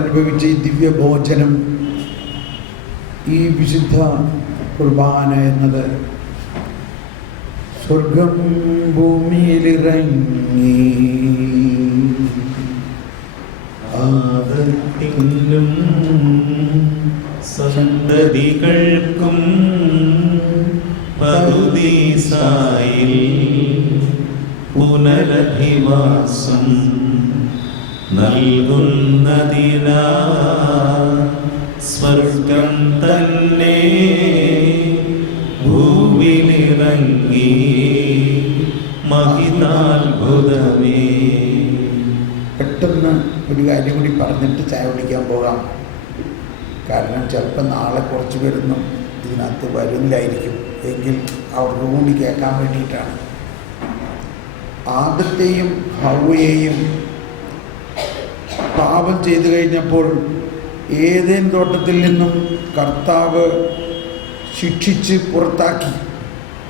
അനുഭവിച്ച ഈ ദിവ്യഭോജനം, ഈ വിശുദ്ധ കുർബാന എന്നത് സ്വർഗം ഭൂമിയിലിറങ്ങി ആദത്തിനും സന്തതികൾക്കും പറുദീസായിൽ പുനരധിവാസം നൽകുന്നതിനാ സ്വർഗം തന്നെ ഭൂവിലിറങ്ങി മഹിതാത്ഭുതമേ. പെട്ടെന്ന് ഒരു കാര്യം കൂടി പറഞ്ഞിട്ട് ചായ കുടിക്കാൻ പോകാം. കാരണം ചിലപ്പോൾ നാളെ കുറച്ച് പേരൊന്നും ഇതിനകത്ത് വരുന്നില്ലായിരിക്കും. എങ്കിൽ അവർക്ക് കൂടി കേൾക്കാൻ വേണ്ടിയിട്ടാണ്. ആദത്തെയും ഹവ്വയെയും പാപം ചെയ്തു കഴിഞ്ഞപ്പോൾ ഏദേൻ തോട്ടത്തിൽ നിന്നും കർത്താവ് ശിക്ഷിച്ച് പുറത്താക്കി.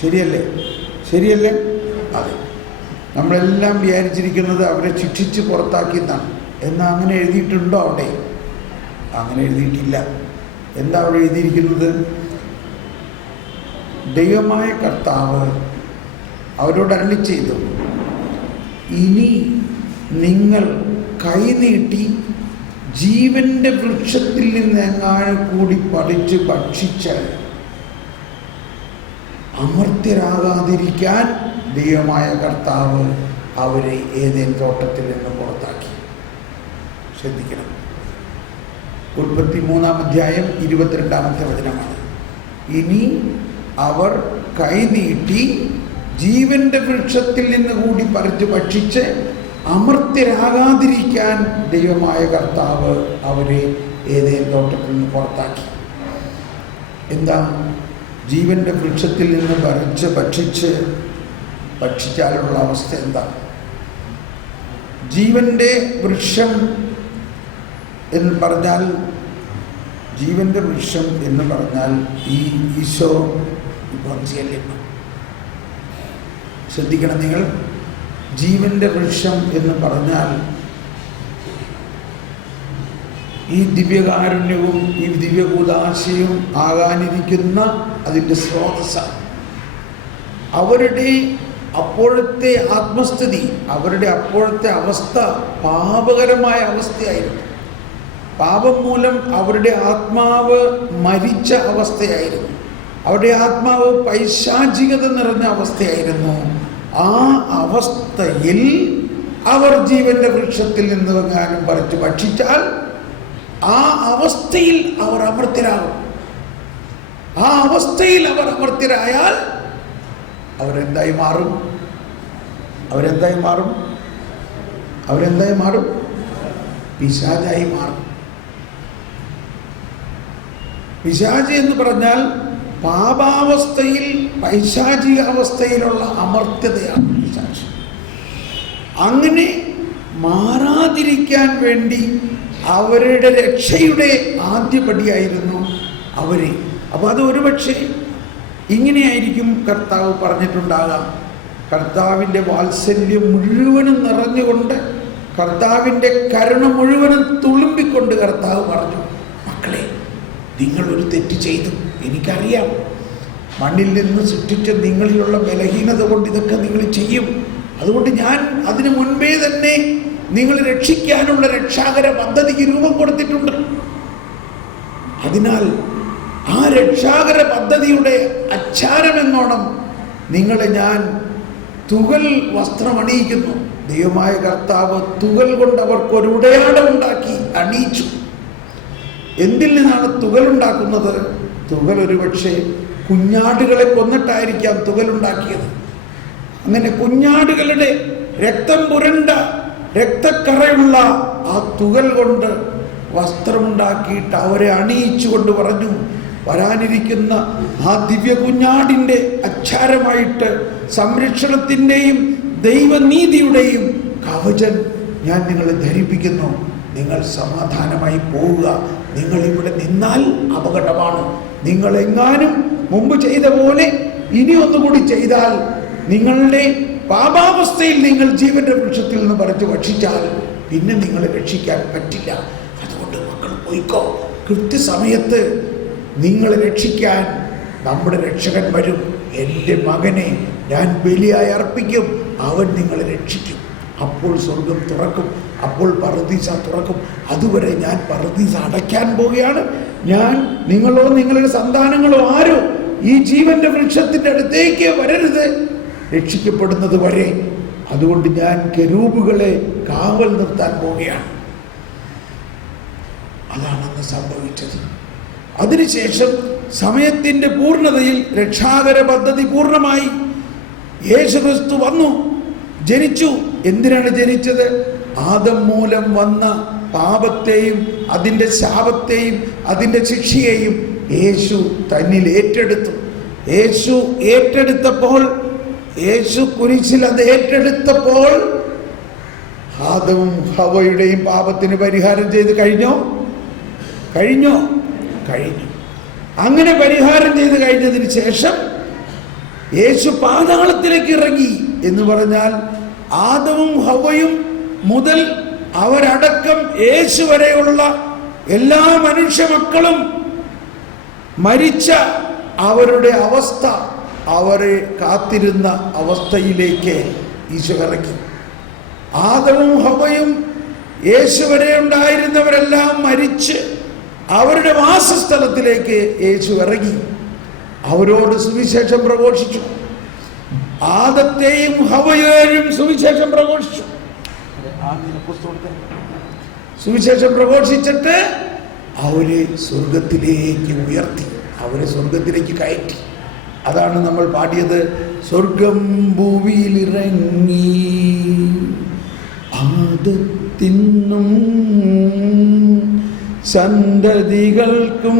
ശരിയല്ലേ? ശരിയല്ലേ? അതെ. നമ്മളെല്ലാം വിചാരിച്ചിരിക്കുന്നത് അവരെ ശിക്ഷിച്ച് പുറത്താക്കിയെന്നാണ്. എന്നാൽ അങ്ങനെ എഴുതിയിട്ടുണ്ടോ അവിടെ? അങ്ങനെ എഴുതിയിട്ടില്ല. എന്താ അവിടെ എഴുതിയിരിക്കുന്നത്? ദൈവമായ കർത്താവ് അവരോട് അരുളി ചെയ്തു, ഇനി നിങ്ങൾ കൈനീട്ടി ജീവന്റെ വൃക്ഷത്തിൽ നിന്ന് എങ്ങാനും കൂടി പറിച്ച് ഭക്ഷിച്ച് അമർത്യരാകാതിരിക്കാൻ ദൈവമായ കർത്താവ് അവരെ ഏതേൻ തോട്ടത്തിൽ നിന്ന് പുറത്താക്കി. ശ്രദ്ധിക്കണം. ഉൽപ്പത്തി 3-ാം അധ്യായം 22-ാമത്തെ വചനമാണ്. ഇനി അവർ കൈനീട്ടി ജീവന്റെ വൃക്ഷത്തിൽ നിന്ന് കൂടി പറിച്ച് ഭക്ഷിച്ച് അമർത്യരാകാതിരിക്കാൻ ദൈവമായ കർത്താവ് അവരെ ഏതേൻ തോട്ടത്തിൽ നിന്ന് പുറത്താക്കി. എന്താ? ജീവന്റെ വൃക്ഷത്തിൽ നിന്ന് പറിച്ച് ഭക്ഷിച്ചാലുള്ള അവസ്ഥ എന്താ? ജീവന്റെ വൃക്ഷം എന്ന് പറഞ്ഞാൽ, ജീവന്റെ വൃക്ഷം എന്ന് പറഞ്ഞാൽ ഈ ഈശോ ഇപ്പോഴല്ലേ? ശ്രദ്ധിക്കണം നിങ്ങൾ. ജീവന്റെ വൃക്ഷം എന്ന് പറഞ്ഞാൽ ഈ ദിവ്യകാരുണ്യവും ഈ ദിവ്യകൂദാശയും ആകാനിരിക്കുന്ന അതിൻ്റെ സ്രോതസ്സാണ്. അവരുടെ അപ്പോഴത്തെ ആത്മസ്ഥിതി, അവരുടെ അപ്പോഴത്തെ അവസ്ഥ പാപകരമായ അവസ്ഥയായിരുന്നു. പാപം മൂലം അവരുടെ ആത്മാവ് മരിച്ച അവസ്ഥയായിരുന്നു. അവരുടെ ആത്മാവ് പൈശാചികത നിറഞ്ഞ അവസ്ഥയായിരുന്നു. ആ അവസ്ഥയിൽ അവർ ജീവന്റെ വൃക്ഷത്തിൽ നിന്ന് എങ്ങാനും പറിച്ച് ഭക്ഷിച്ചാൽ ആ അവസ്ഥയിൽ അവർ അമർത്യരാകും. ആ അവസ്ഥയിൽ അവർ അമർത്യരായാൽ അവരെന്തായി മാറും? അവരെന്തായി മാറും? അവരെന്തായി മാറും? പിശാചായി മാറും. പിശാച് എന്ന് പറഞ്ഞാൽ പാപാവസ്ഥയിൽ പൈശാചിക അവസ്ഥയിലുള്ള അമർത്യതയാണ് പിശാച്. അങ്ങനെ മാറാതിരിക്കാൻ വേണ്ടി അവരുടെ രക്ഷയുടെ ആദ്യപടിയായിരുന്നു അവരെ. അപ്പോൾ അത് ഒരുപക്ഷെ ഇങ്ങനെയായിരിക്കും കർത്താവ് പറഞ്ഞിട്ടുണ്ടാകാം. കർത്താവിൻ്റെ വാത്സല്യം മുഴുവനും നിറഞ്ഞുകൊണ്ട്, കർത്താവിൻ്റെ കരുണ മുഴുവനും തുളുമ്പിക്കൊണ്ട് കർത്താവ് പറഞ്ഞു, മക്കളെ, നിങ്ങളൊരു തെറ്റ് ചെയ്തു, എനിക്കറിയാം. മണ്ണിൽ നിന്ന് സൃഷ്ടിച്ച നിങ്ങളിലുള്ള ബലഹീനത കൊണ്ട് ഇതൊക്കെ നിങ്ങൾ ചെയ്യും. അതുകൊണ്ട് ഞാൻ അതിനു മുൻപേ തന്നെ നിങ്ങൾ രക്ഷിക്കാനുള്ള രക്ഷാകര പദ്ധതിക്ക് രൂപം കൊടുത്തിട്ടുണ്ട്. അതിനാൽ ആ രക്ഷാകര പദ്ധതിയുടെ അച്ചാരമെന്നോണം നിങ്ങളെ ഞാൻ തുകൽ വസ്ത്രമണിയിക്കുന്നു. ദൈവമായ കർത്താവ് തുകൽ കൊണ്ട് അവർക്കൊരു ഉടയാടം ഉണ്ടാക്കി അണിയിച്ചു. എന്തിൽ നിന്നാണ് തുകൽ ഉണ്ടാക്കുന്നത്? തുകൽ ഒരുപക്ഷെ കുഞ്ഞാടുകളെ കൊന്നിട്ടായിരിക്കാം തുകലുണ്ടാക്കിയത്. അങ്ങനെ കുഞ്ഞാടുകളുടെ രക്തം പുരണ്ട രക്തക്കറയുള്ള ആ തുകൽ കൊണ്ട് വസ്ത്രമുണ്ടാക്കിയിട്ട് അവരെ അണിയിച്ചു കൊണ്ട് പറഞ്ഞു, വരാനിരിക്കുന്ന ആ ദിവ്യ കുഞ്ഞാടിൻ്റെ അച്ചാരമായിട്ട് സംരക്ഷണത്തിൻ്റെയും ദൈവനീതിയുടെയും കവചം ഞാൻ നിങ്ങളെ ധരിപ്പിക്കുന്നു. നിങ്ങൾ സമാധാനമായി പോവുക. നിങ്ങൾ ഇവിടെ നിന്നാൽ അപകടമാണ്. നിങ്ങൾ എങ്ങാനും മുമ്പ് ചെയ്ത പോലെ ഇനി ഒന്നുകൂടി ചെയ്താൽ, നിങ്ങളുടെ പാപാവസ്ഥയിൽ നിങ്ങൾ ജീവന്റെ വൃക്ഷത്തിൽ നിന്ന് പറിച്ച് ഭക്ഷിച്ചാൽ പിന്നെ നിങ്ങളെ രക്ഷിക്കാൻ പറ്റില്ല. അതുകൊണ്ട് പോയിക്കോ. കൃത്യസമയത്ത് നിങ്ങളെ രക്ഷിക്കാൻ നമ്മുടെ രക്ഷകൻ വരും. എൻ്റെ മകനെ ഞാൻ ബലിയായി അർപ്പിക്കും, അവൻ നിങ്ങളെ രക്ഷിക്കും. അപ്പോൾ സ്വർഗം തുറക്കും, അപ്പോൾ പറുദീസ തുറക്കും. അതുവരെ ഞാൻ പറുദീസ അടയ്ക്കാൻ പോവുകയാണ്. ഞാൻ നിങ്ങളോ നിങ്ങളുടെ സന്താനങ്ങളോ ആരോ ഈ ജീവന്റെ വൃക്ഷത്തിൻ്റെ അടുത്തേക്ക് വരരുത് രക്ഷിക്കപ്പെടുന്നത് വരെ. അതുകൊണ്ട് ഞാൻ കെരൂബുകളെ കാവൽ നിർത്താൻ പോവുകയാണ്. അതാണെന്ന് സംഭവിച്ചത്. അതിനുശേഷം സമയത്തിൻ്റെ പൂർണ്ണതയിൽ രക്ഷാകര പദ്ധതി പൂർണ്ണമായി. യേശുക്രിസ്തു വന്നു, ജനിച്ചു. എന്തിനാണ് ജനിച്ചത്? ആദം മൂലം വന്ന പാപത്തെയും അതിൻ്റെ ശാപത്തെയും അതിൻ്റെ ശിക്ഷയെയും യേശു തന്നിൽ ഏറ്റെടുത്തു. യേശു ഏറ്റെടുത്തപ്പോൾ, യേശു കുരിശിൽ അത് ഏറ്റെടുത്തപ്പോൾ ആദവും ഹവയുടെയും പാപത്തിന് പരിഹാരം ചെയ്ത് കഴിഞ്ഞോ? കഴിഞ്ഞു. അങ്ങനെ പരിഹാരം ചെയ്ത് കഴിഞ്ഞതിന് ശേഷം യേശു പാതാളത്തിലേക്ക് ഇറങ്ങി. എന്ന് പറഞ്ഞാൽ ആദവും ഹവയും മുതൽ അവരടക്കം യേശു വരെയുള്ള എല്ലാ മനുഷ്യ മക്കളും മരിച്ച അവരുടെ അവസ്ഥ, അവരെ കാത്തിരുന്ന അവസ്ഥയിലേക്ക് ഈശോ ഇറങ്ങി. ആദവും ഹവയും യേശു വരെ ഉണ്ടായിരുന്നവരെല്ലാം മരിച്ച് അവരുടെ വാസസ്ഥലത്തിലേക്ക് യേശു ഇറങ്ങി. അവരോട് സുവിശേഷം പ്രഘോഷിച്ചു. ആദത്തെയും ഹവയെയും സുവിശേഷം പ്രഘോഷിച്ചു. സുവിശേഷം പ്രഘോഷിച്ചിട്ട് അവരെ സ്വർഗത്തിലേക്ക് ഉയർത്തി, അവരെ സ്വർഗത്തിലേക്ക് കയറ്റി. അതാണ് നമ്മൾ പാടിയത്. സ്വർഗം ഭൂമിയിലിറങ്ങി ആദത്തിനും സന്തതികൾക്കും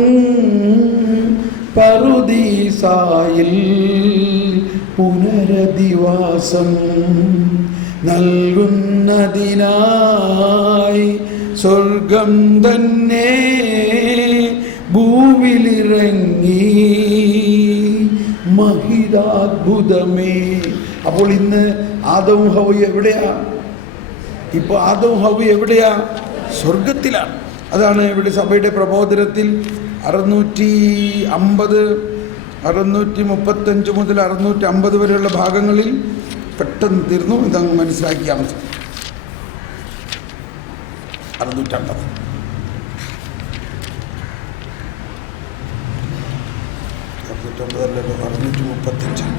പറുദീസായിൽ പുനരധിവാസം നൽകുന്നതിനായി സ്വർഗം തന്നെ ഭൂവിലിറങ്ങി മഹിതാത്ഭുതമേ. അപ്പോൾ ഇന്ന് ആദവും ഹവ്വയും എവിടെയാ? ഇപ്പോൾ ആദവും ഹവ്വയും എവിടെയാ? സ്വർഗത്തിലാണ്. അതാണ് ഇവിടെ സഭയുടെ പ്രബോധനത്തിൽ 650, 635 മുതൽ 650 വരെയുള്ള ഭാഗങ്ങളിൽ പെട്ടെന്ന് തീർന്നു. ഇതങ്ങ് മനസ്സിലാക്കിയാൽ മതി. 650 635.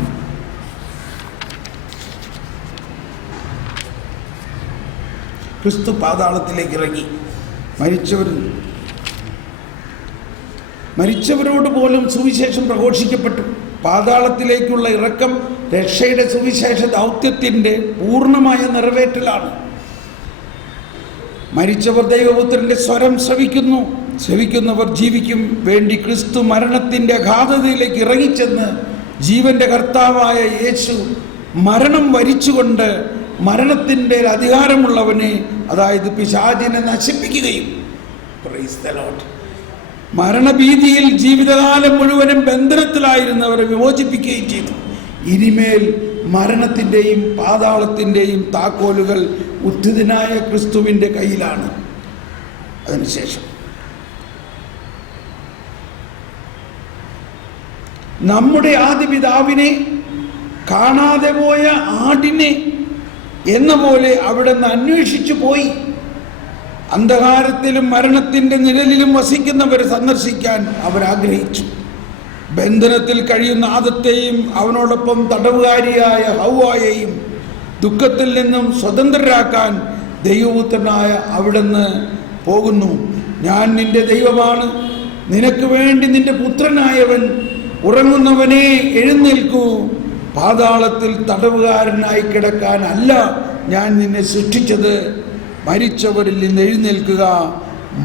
ക്രിസ്തു പാതാളത്തിലേക്ക് ഇറങ്ങി. മരിച്ചവരോട് പോലും സുവിശേഷം പ്രഘോഷിക്കപ്പെട്ടു. പാതാളത്തിലേക്കുള്ള ഇറക്കം രക്ഷയുടെ സുവിശേഷ ദൗത്യത്തിൻ്റെ പൂർണ്ണമായ നിറവേറ്റലാണ്. മരിച്ചവർ ദൈവപുത്രൻ്റെ സ്വരം ശ്രവിക്കുന്നു, ശ്രവിക്കുന്നവർ ജീവിക്കും വേണ്ടി ക്രിസ്തു മരണത്തിൻ്റെ അഗാധതയിലേക്ക് ഇറങ്ങിച്ചെന്ന് ജീവൻ്റെ കർത്താവായ യേശു മരണം വരിച്ചുകൊണ്ട് മരണത്തിൻ്റെ അധികാരമുള്ളവനെ, അതായത് പിശാചിനെ നശിപ്പിക്കുകയും, പ്രൈസ് ദി ലോർഡ്, മരണഭീതിയിൽ ജീവിതകാലം മുഴുവനും ബന്ധനത്തിലായിരുന്നവരെ വിമോചിപ്പിക്കുകയും ചെയ്തു. ഇനിമേൽ മരണത്തിൻ്റെയും പാതാളത്തിൻ്റെയും താക്കോലുകൾ ഉദ്ധിതനായ ക്രിസ്തുവിൻ്റെ കയ്യിലാണ്. അതിനുശേഷം നമ്മുടെ ആദിപിതാവിനെ കാണാതെ പോയ ആടിനെ എന്ന പോലെ അവിടെ നിന്ന് അന്വേഷിച്ചു പോയി. അന്ധകാരത്തിലും മരണത്തിൻ്റെ നിഴലിലും വസിക്കുന്നവരെ സന്ദർശിക്കാൻ അവരാഗ്രഹിച്ചു. ബന്ധനത്തിൽ കഴിയുന്ന ആദത്തെയും അവനോടൊപ്പം തടവുകാരിയായ ഹവ്വായെയും ദുഃഖത്തിൽ നിന്നും സ്വതന്ത്രരാക്കാൻ ദൈവപുത്രനായ അവിടുന്ന് പോകുന്നു. ഞാൻ നിന്റെ ദൈവമാണ്, നിനക്ക് വേണ്ടി നിന്റെ പുത്രനായവൻ, ഉറങ്ങുന്നവനെ എഴുന്നേൽക്കൂ, പാതാളത്തിൽ തടവുകാരനായി കിടക്കാൻ അല്ല ഞാൻ നിന്നെ സൃഷ്ടിച്ചത്, മരിച്ചവരിൽ നിന്ന് എഴുന്നേൽക്കുക,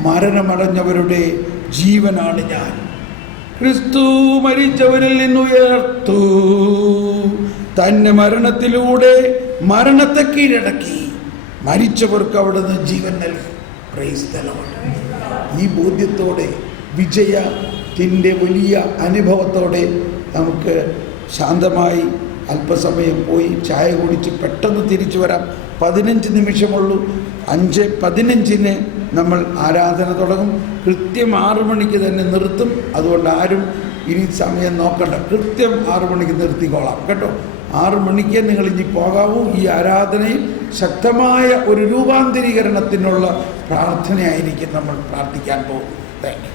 മരണമടഞ്ഞവരുടെ ജീവനാണ് ഞാൻ. ക്രിസ്തു മരിച്ചവരിൽ നിന്നുയർത്തു, തന്നെ മരണത്തിലൂടെ മരണത്തെ കീഴടക്കി, മരിച്ചവർക്ക് അവിടുന്ന് ജീവൻ നൽകി. Praise the Lord. ഈ ബോധ്യത്തോടെ, വിജയത്തിൻ്റെ വലിയ അനുഭവത്തോടെ നമുക്ക് ശാന്തമായി അല്പസമയം പോയി ചായ കുടിച്ച് പെട്ടെന്ന് തിരിച്ചു വരാം. 15 നിമിഷമുള്ളൂ. 5:15 നമ്മൾ ആരാധന തുടങ്ങും. കൃത്യം 6 മണിക്ക് തന്നെ നിർത്തും. അതുകൊണ്ട് ആരും ഇനി സമയം നോക്കണ്ട, കൃത്യം 6 മണിക്ക് നിർത്തിക്കോളാം കേട്ടോ. 6 മണിക്ക് നിങ്ങൾ ഇനി പോകാവൂ. ഈ ആരാധനയിൽ ശക്തമായ ഒരു രൂപാന്തരീകരണത്തിനുള്ള പ്രാർത്ഥനയായിരിക്കും നമ്മൾ പ്രാർത്ഥിക്കാൻ പോകും. Thank you.